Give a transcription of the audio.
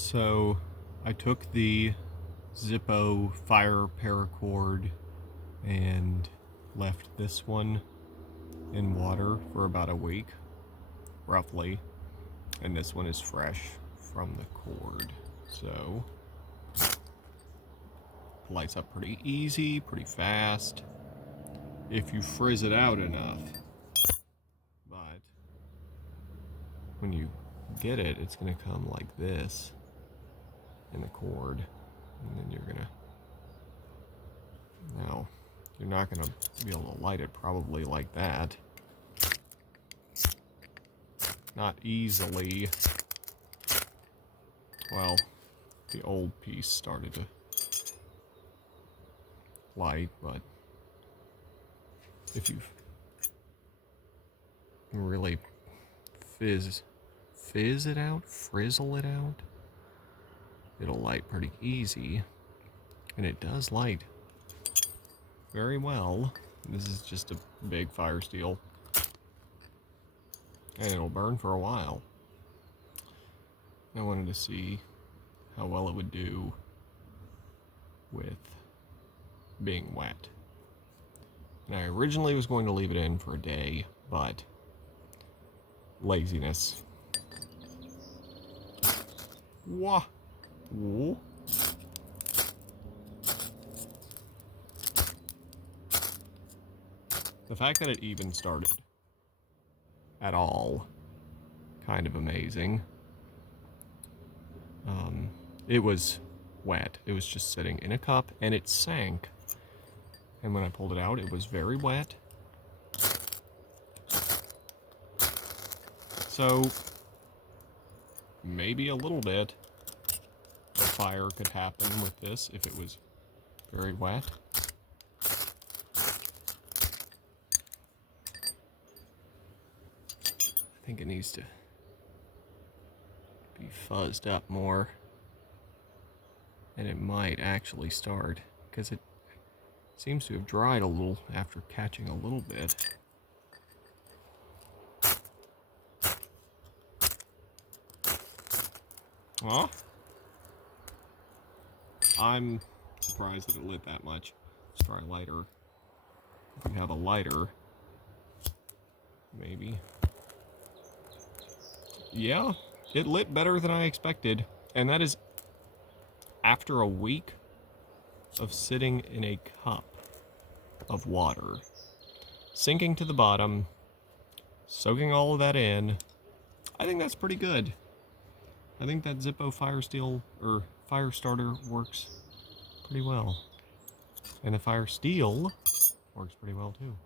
So I took the Zippo fire paracord and left this one in water for about a week, roughly. And this one is fresh from the cord. So lights up pretty easy, pretty fast, if you frizz it out enough. But when you get it, it's gonna come like this in the cord, and then you're gonna, now you're not gonna be able to light it probably like that, not easily. Well, the old piece started to light, but if you really fizz it out, frizzle it out, it'll light pretty easy. And it does light very well. This is just a big fire steel, and it'll burn for a while. I wanted to see how well it would do with being wet. And I originally was going to leave it in for a day, but laziness. Wah! Ooh. The fact that it even started at all, kind of amazing. It was wet. It was just sitting in a cup, and it sank. And when I pulled it out, it was very wet. So maybe a little bit of fire could happen with this if it was very wet. I think it needs to be fuzzed up more, and it might actually start, because it seems to have dried a little after catching a little bit. Huh? I'm surprised that it lit that much. Let's try a lighter. If we have a lighter, maybe. Yeah, it lit better than I expected. And that is after a week of sitting in a cup of water, sinking to the bottom, soaking all of that in. I think that's pretty good. I think that Zippo fire starter works pretty well. And the fire steel works pretty well too.